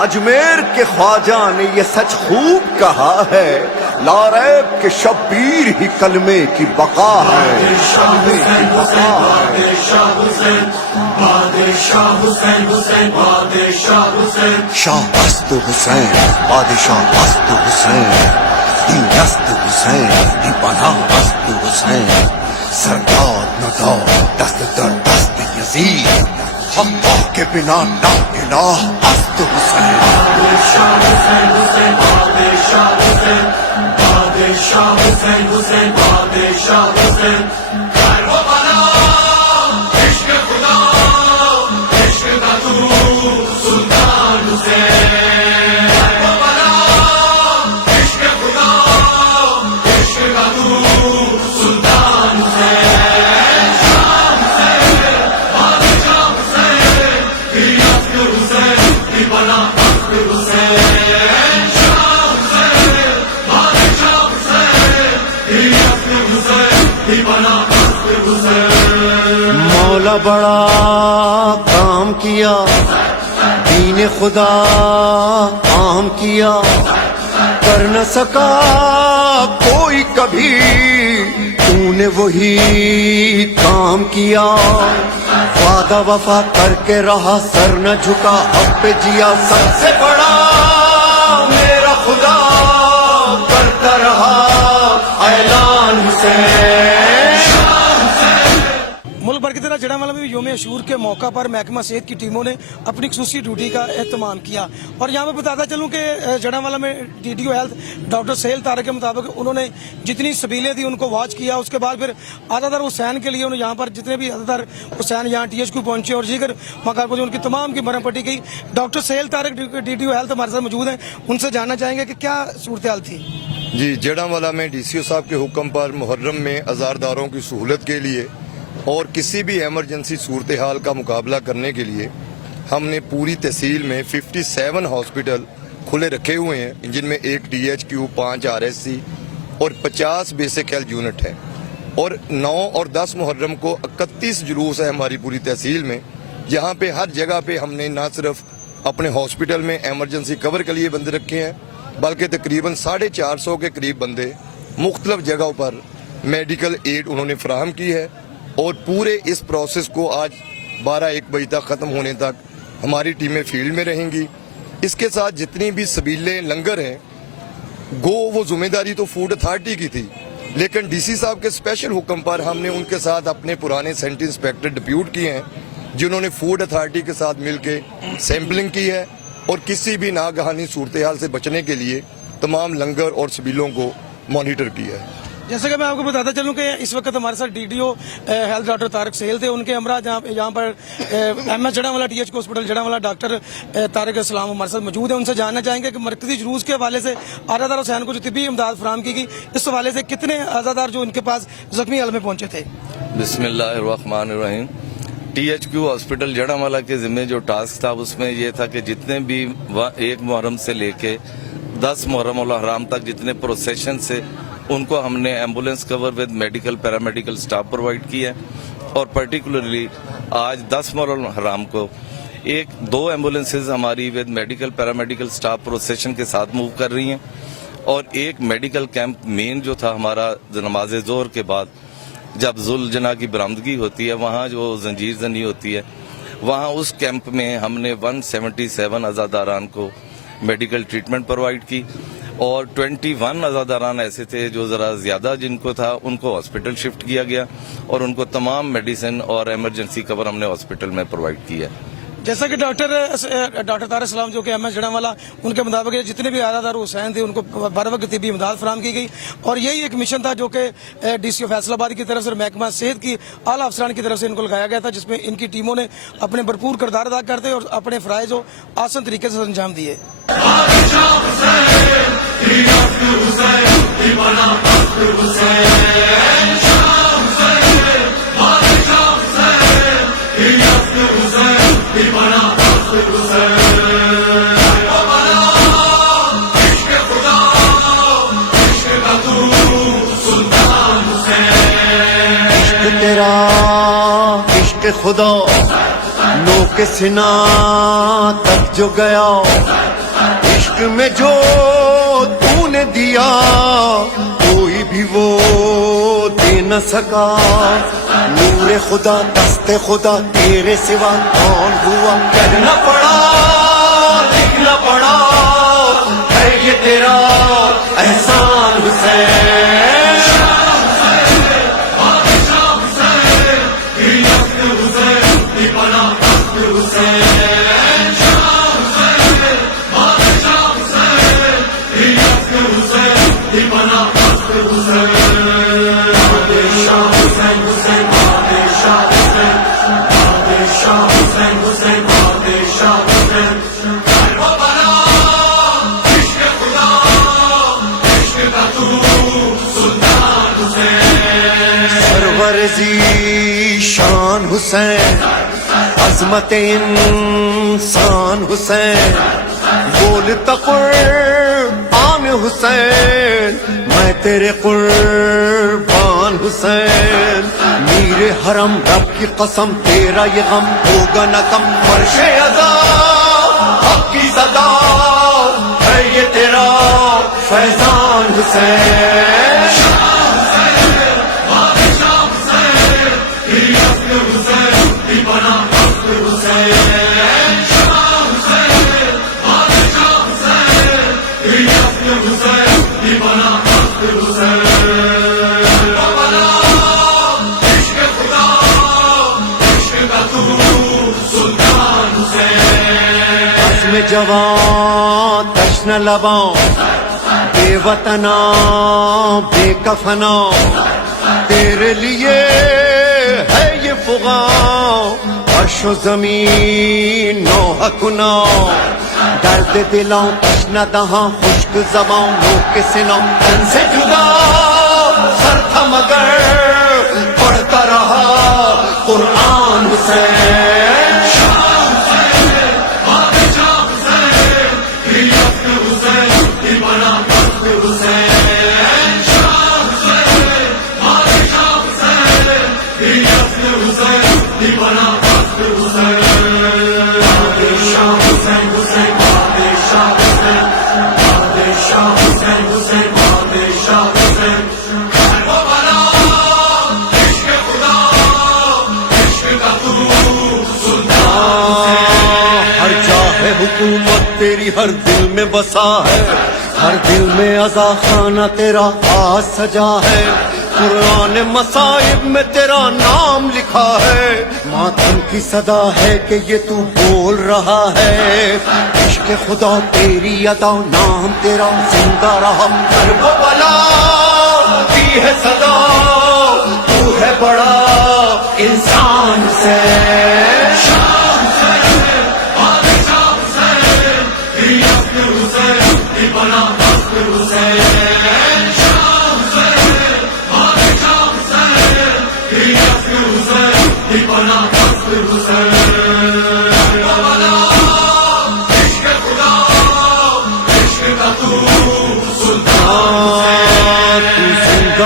اجمیر کے خواجہ نے یہ سچ خوب کہا ہے، لا ریب کہ شبیر ہی کلمے کی بقا ہے۔ شاہ است حسین، بادشاہ است حسین، دی است حسین، دی پناہ است حسین، سردار ندا دست در دست یزید، اللہ کے بنا لا الہ است حسین۔ بادشاہ حسین حسین، بادشاہ حسین، بادشاہ حسین حسین، بادشاہ حسین، کربلا عشق خدا، عشق کا تو سلطان حسین، کربلا عشق خدا، عشق کا تو سلطان حسین، شاہ حسین، بادشاہ حسین، دی است حسین، دی بنا است حسین، شاہ حسین، بادشاہ حسین، دی است حسین، دی بنا است حسین۔ مولا بڑا کام کیا، دین خدا عام کیا، کر نہ سکا کوئی کبھی، تو نے وہی کام کیا، وعدہ وفا کر کے رہا، سر نہ جھکا، اب پہ جیا، سب سے بڑا میرا خدا کرتا رہا اعلان حسین۔ ملک بھر کی طرح جڑانوالہ میں بھی یوم عاشور کے موقع پر محکمہ صحت کی ٹیموں نے اپنی خصوصی ڈیوٹی کا اہتمام کیا، اور یہاں پہ بتاتا چلوں کہ جڑانوالہ میں DDO health doctor Sohail Tariq کے مطابق انہوں نے جتنی سبیلیں تھیں ان کو واچ کیا، اس کے بعد پھر عزادار حسین کے لیے انہوں یہاں پر جتنے بھی عزادار حسین یہاں THQ پہنچے اور دیگر مقام پر ان کی تمام کی مرہم پٹی گئی۔ Doctor Sohail Tariq DDO health ہمارے ساتھ موجود ہیں، ان سے جاننا چاہیں گے کہ کیا صورتحال تھی۔ جی، جڑانوالہ میں DCO صاحب کے حکم پر محرم میں عزاداروں کی سہولت کے لیے اور کسی بھی ایمرجنسی صورتحال کا مقابلہ کرنے کے لیے ہم نے پوری تحصیل میں 57 ہاسپٹل کھلے رکھے ہوئے ہیں، جن میں 1 THQ، 5 RSC اور 50 بیسک ہیلتھ یونٹ ہے، اور 9 اور 10 محرم کو 31 جلوس ہے ہماری پوری تحصیل میں، جہاں پہ ہر جگہ پہ ہم نے نہ صرف اپنے ہاسپٹل میں ایمرجنسی کور کے لیے بندے رکھے ہیں، بلکہ تقریباً 450 کے قریب بندے مختلف جگہوں پر میڈیکل ایڈ انہوں نے فراہم کی ہے، اور پورے اس پروسیس کو آج 12-1 بجے تک ختم ہونے تک ہماری ٹیمیں فیلڈ میں رہیں گی۔ اس کے ساتھ جتنی بھی سبیلیں لنگر ہیں، وہ ذمہ داری تو فوڈ اتھارٹی کی تھی، لیکن DC صاحب کے اسپیشل حکم پر ہم نے ان کے ساتھ اپنے پرانے سینٹر انسپیکٹر ڈپیوٹ کیے ہیں، جنہوں نے فوڈ اتھارٹی کے ساتھ مل کے سیمپلنگ کی ہے، اور کسی بھی ناگہانی صورتحال سے بچنے کے لیے تمام لنگر اور سبیلوں کو مانیٹر کیا ہے۔ جیسا کہ میں آپ کو بتاتا چلوں کہ اس وقت ہمارے ساتھ DDO health doctor Tariq Sohail تھے، ان کے ہمراہ یہاں پر MS Jaranwala THQ hospital Jaranwala doctor Tariq Islam ہمارے ساتھ موجود ہیں۔ ان سے جاننا چاہیں گے کہ مرکزی جلوس کے حوالے سے عزادار حسین کو جو طبی امداد فراہم کی گئی، اس حوالے سے کتنے عزادار جو ان کے پاس زخمی حال میں پہنچے تھے؟ بسم اللہ الرحمن الرحیم۔ THQ ہاسپٹل جڑانوالہ کے ذمہ جو ٹاسک تھا اس میں یہ تھا کہ جتنے بھی 1 محرم سے لے کے 10 محرم الحرام تک جتنے پروسیشن سے ان کو ہم نے ambulance cover with medical paramedical staff provide کیا ہے، اور پرٹیکولرلی آج 10 محرم الحرام کو 2 ایمبولینسز ہماری with medical paramedical staff procession کے ساتھ موو کر رہی ہیں، اور ایک میڈیکل کیمپ مین جو تھا ہمارا نماز ظہر کے بعد جب ذوالجناح کی برآمدگی ہوتی ہے، وہاں جو زنجیر زنی ہوتی ہے، وہاں اس کیمپ میں ہم نے 177 عزاداران کو میڈیکل ٹریٹمنٹ پرووائڈ کی، اور 21 عزاداران ایسے تھے جو ذرا زیادہ جن کو تھا ان کو ہاسپٹل شفٹ کیا گیا، اور ان کو تمام میڈیسن اور ایمرجنسی کور ہم نے ہاسپٹل میں پرووائڈ کیا ہے۔ جیسا کہ ڈاکٹر طارق اسلام جو کہ MS جڑانوالہ ان کے مطابق جتنے بھی عزادار حسین تھے ان کو بر وقت طبی امداد فراہم کی گئی، اور یہی ایک مشن تھا جو کہ DCO فیصل آباد کی طرف سے اور محکمہ صحت کی اعلیٰ افسران کی طرف سے ان کو لگایا گیا تھا، جس میں ان کی ٹیموں نے اپنے بھرپور کردار ادا کرتے اور اپنے فرائض کو آسان طریقے سے انجام دیے۔ عشق تیرا عشق خدا نوک کے سنا تک جو گیا عشق میں جو تو نے دیا کوئی بھی وہ دے نہ سکا نور خدا دست خدا تیرے سوا کون ہوا کہنا پڑا لکھنا پڑا ہے یہ تیرا احسان حسین شان حسین عظمت انسان حسین بولتا قرآن حسین میں تیرے قربان حسین میر حرم رب کی قسم تیرا یہ غم ہوگا نہ کم فرش ادا حق کی صدا ہے یہ تیرا فیضان حسین جوان تشن لباں بے وطنا بے کفنا تیرے لیے ہے یہ فغاں عرش و زمین نوح کنا درد دلاں تشن دہاں خشک زباں لوگ کے سناں تن سے جدا سر تھا مگر پڑھتا رہا قرآن حسین حکومت تیری ہر دل میں بسا ہے ہر دل میں عزا خانہ تیرا آج سجا ہے قرآن مصائب میں تیرا نام لکھا ہے ماتم کی صدا ہے کہ یہ تو بول رہا ہے عشق خدا تیری ادا نام تیرا زندہ رہا کربلا کی ہے صدا تو ہے بڑا انسان سے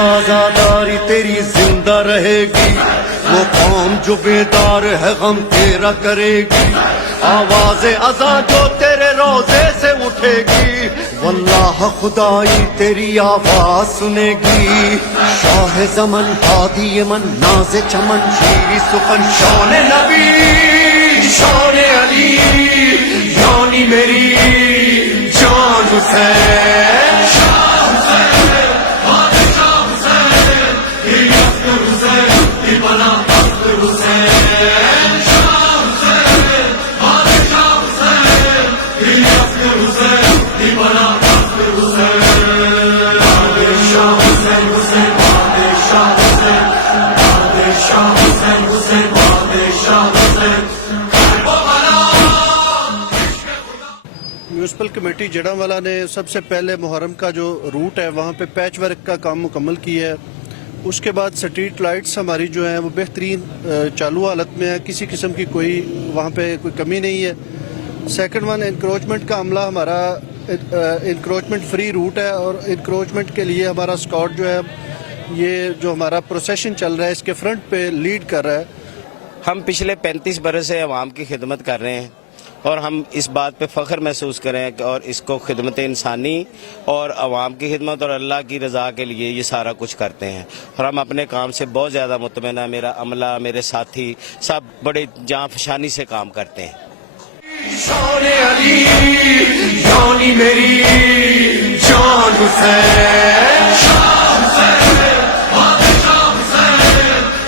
آزاداری تیری زندہ رہے گی وہ قوم جو بیدار ہے غم تیرا کرے گی آواز اذاں جو تیرے روزے سے اٹھے گی واللہ خدائی تیری آواز سنے گی شاہ زمن ہادی من ناز چمن شیری سخن شان نبی شان علی یعنی میری جان حسین میونسپل کمیٹی جڑاوالا نے سب سے پہلے محرم کا جو روٹ ہے وہاں پہ پیچ ورک کا کام مکمل کیا ہے. اس کے بعد سٹریٹ لائٹس ہماری جو ہیں وہ بہترین چالو حالت میں ہے, کسی قسم کی کوئی وہاں پہ کوئی کمی نہیں ہے. سیکنڈ ون انکروچمنٹ کا عملہ ہمارا انکروچمنٹ فری روٹ ہے اور انکروچمنٹ کے لیے ہمارا اسکاٹ جو ہے یہ جو ہمارا پروسیشن چل رہا ہے اس کے فرنٹ پہ لیڈ کر رہا ہے. ہم پچھلے 35 برس سے عوام کی خدمت کر رہے ہیں اور ہم اس بات پہ فخر محسوس کریں اور اس کو خدمت انسانی اور عوام کی خدمت اور اللہ کی رضا کے لیے یہ سارا کچھ کرتے ہیں اور ہم اپنے کام سے بہت زیادہ مطمئن ہیں. میرا عملہ، میرے ساتھی سب بڑے جاں فشانی سے کام کرتے ہیں. شان علی جانی میری جان حسین، شام حسین بادشاہ حسین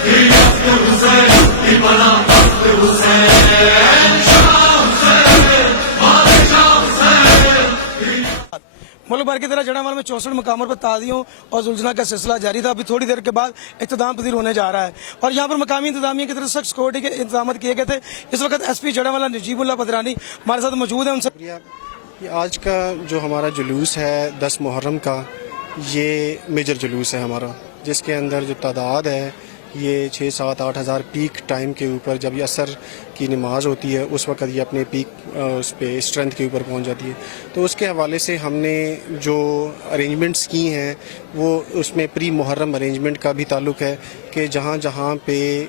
دی اختر حسین دی بنا اختر حسین، شام حسین بادشاہ حسین. ملک بھر کی طرح جڑاوالا میں 64 مقامات پر تعزیوں اور زلزلہ کا سلسلہ جاری تھا. ابھی تھوڑی دیر کے بعد اختتام پذیر ہونے جا رہا ہے اور یہاں پر مقامی انتظامیہ کی طرف سخت سیکورٹی کے انتظامات کیے گئے تھے. اس وقت ایس پی جڑاوالا نجیب اللہ پدرانی ہمارے ساتھ موجود ہیں. ان سے یہ آج کا جو ہمارا جلوس ہے 10 محرم کا، یہ میجر جلوس ہے ہمارا، جس کے اندر جو تعداد ہے یہ 6، 7، 8 ہزار پیک ٹائم کے اوپر جب یہ عصر کی نماز ہوتی ہے اس وقت یہ اپنے پیک اس پہ اسٹرینتھ کے اوپر پہنچ جاتی ہے. تو اس کے حوالے سے ہم نے جو ارینجمنٹس کی ہیں وہ اس میں پری محرم ارینجمنٹ کا بھی تعلق ہے کہ جہاں جہاں پہ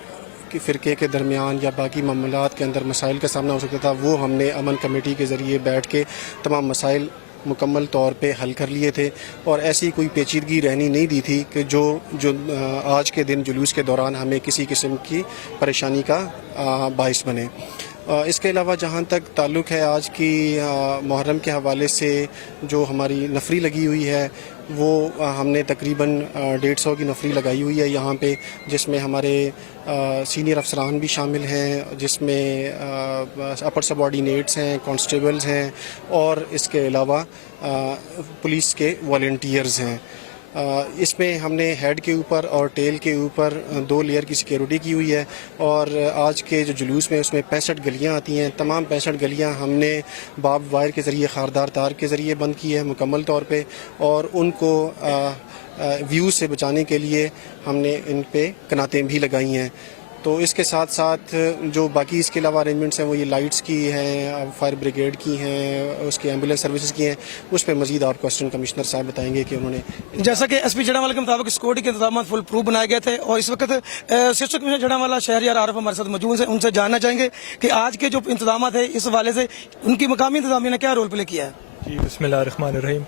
فرقے کے درمیان یا باقی معاملات کے اندر مسائل کا سامنا ہو سکتا تھا وہ ہم نے امن کمیٹی کے ذریعے بیٹھ کے تمام مسائل مکمل طور پہ حل کر لیے تھے اور ایسی کوئی پیچیدگی رہنی نہیں دی تھی کہ جو آج کے دن جلوس کے دوران ہمیں کسی قسم کی پریشانی کا باعث بنے. اس کے علاوہ جہاں تک تعلق ہے آج کی محرم کے حوالے سے جو ہماری نفری لگی ہوئی ہے وہ ہم نے تقریباً 150 کی نفری لگائی ہوئی ہے یہاں پہ، جس میں ہمارے سینئر افسران بھی شامل ہیں، جس میں اپر سب آرڈینیٹس ہیں، کانسٹیبلز ہیں اور اس کے علاوہ پولیس کے والنٹیئرز ہیں. اس میں ہم نے ہیڈ کے اوپر اور ٹیل کے اوپر 2 لیئر کی سیکیورٹی کی ہوئی ہے اور آج کے جو جلوس میں اس میں 65 گلیاں آتی ہیں. تمام 65 گلیاں ہم نے بارب وائر کے ذریعے، خاردار تار کے ذریعے بند کی ہے مکمل طور پہ اور ان کو ویو سے بچانے کے لیے ہم نے ان پہ کناتیں بھی لگائی ہیں. تو اس کے ساتھ ساتھ جو باقی اس کے علاوہ ارینجمنٹس ہیں وہ یہ لائٹس کی ہیں، فائر بریگیڈ کی ہیں، اس کے ایمبولینس سروسز کی ہیں. اس پہ مزید آپ کو اسسٹنٹ کمشنر صاحب بتائیں گے کہ انہوں نے جیسا کہ ایس پی جڑاوالا کے مطابق سیکورٹی کے انتظامات فل پروف بنائے گئے تھے اور اس وقت اسسٹنٹ کمشنر جڑاوالا شہریار عارف ہمارے ساتھ موجود ہیں. ان سے جاننا چاہیں گے کہ آج کے جو انتظامات ہیں اس حوالے سے ان کی مقامی انتظامیہ نے کیا رول پلے کیا ہے. جی بسم اللہ الرحمن الرحیم.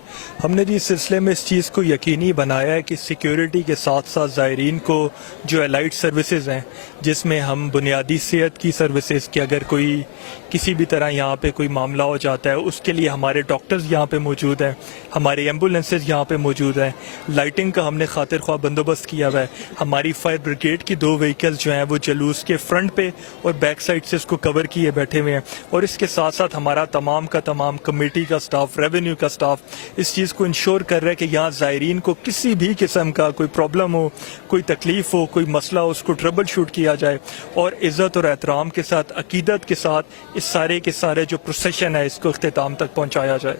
ہم نے اس سلسلے میں اس چیز کو یقینی بنایا ہے کہ سیکیورٹی کے ساتھ ساتھ زائرین کو جو الائٹ سروسز ہیں جس میں ہم بنیادی صحت کی سروسز کہ اگر کوئی کسی بھی طرح یہاں پہ کوئی معاملہ ہو جاتا ہے اس کے لیے ہمارے ڈاکٹرز یہاں پہ موجود ہیں، ہمارے ایمبولینسز یہاں پہ موجود ہیں. لائٹنگ کا ہم نے خاطر خواہ بندوبست کیا ہوا ہے. ہماری فائر بریگیڈ کی 2 وہیکلز جو ہیں وہ جلوس کے فرنٹ پہ اور بیک سائڈ سے اس کو کور کیے بیٹھے ہوئے ہیں اور اس کے ساتھ ساتھ ہمارا تمام کا تمام کمیٹی کا سٹاف، ریونیو کا سٹاف اس چیز کو انشور کر رہا ہے کہ یہاں زائرین کو کسی بھی قسم کا کوئی پرابلم ہو، کوئی تکلیف ہو، کوئی مسئلہ ہو، اس کو ٹربل شوٹ کیا جائے اور عزت اور احترام کے ساتھ، عقیدت کے ساتھ اس سارے کے سارے جو پروسیشن ہے اس کو اختتام تک پہنچایا جائے.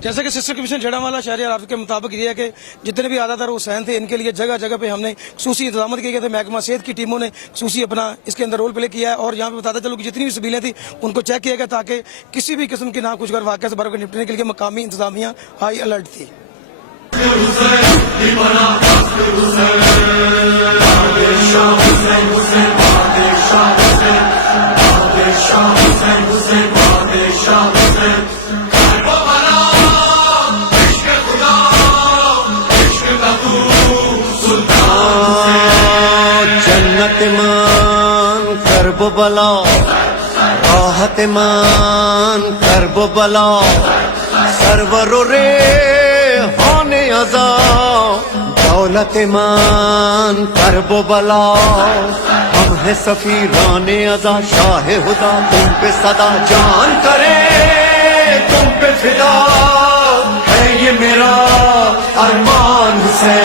جیسا کہ اسسٹنٹ کمشنر جڑاوالا شہریار عارف کے مطابق یہ ہے کہ جتنے بھی عادات حسین تھے ان کے لیے جگہ جگہ پہ ہم نے خصوصی انتظامات کیے گئے تھے. محکمہ صحت کی ٹیموں نے خصوصی اپنا اس کے اندر رول پلے کیا ہے اور یہاں پہ بتاتا چلو کہ جتنی بھی سبیلیں تھیں ان کو چیک کیا گیا تاکہ کسی بھی قسم کی ناخوشگوار واقعہ سے برابر نپٹنے کے لیے مقامی انتظامیہ ہائی الرٹ تھی. جنت مان کرب بلا، راحت مان کرب بلا، سرور و ریحان ازا، دولت مان کرب بلا. ہم ہیں سفیران ازا، شاہ خدا تم پہ صدا، جان کرے تم پہ فدا ہے یہ میرا ارمان حسین.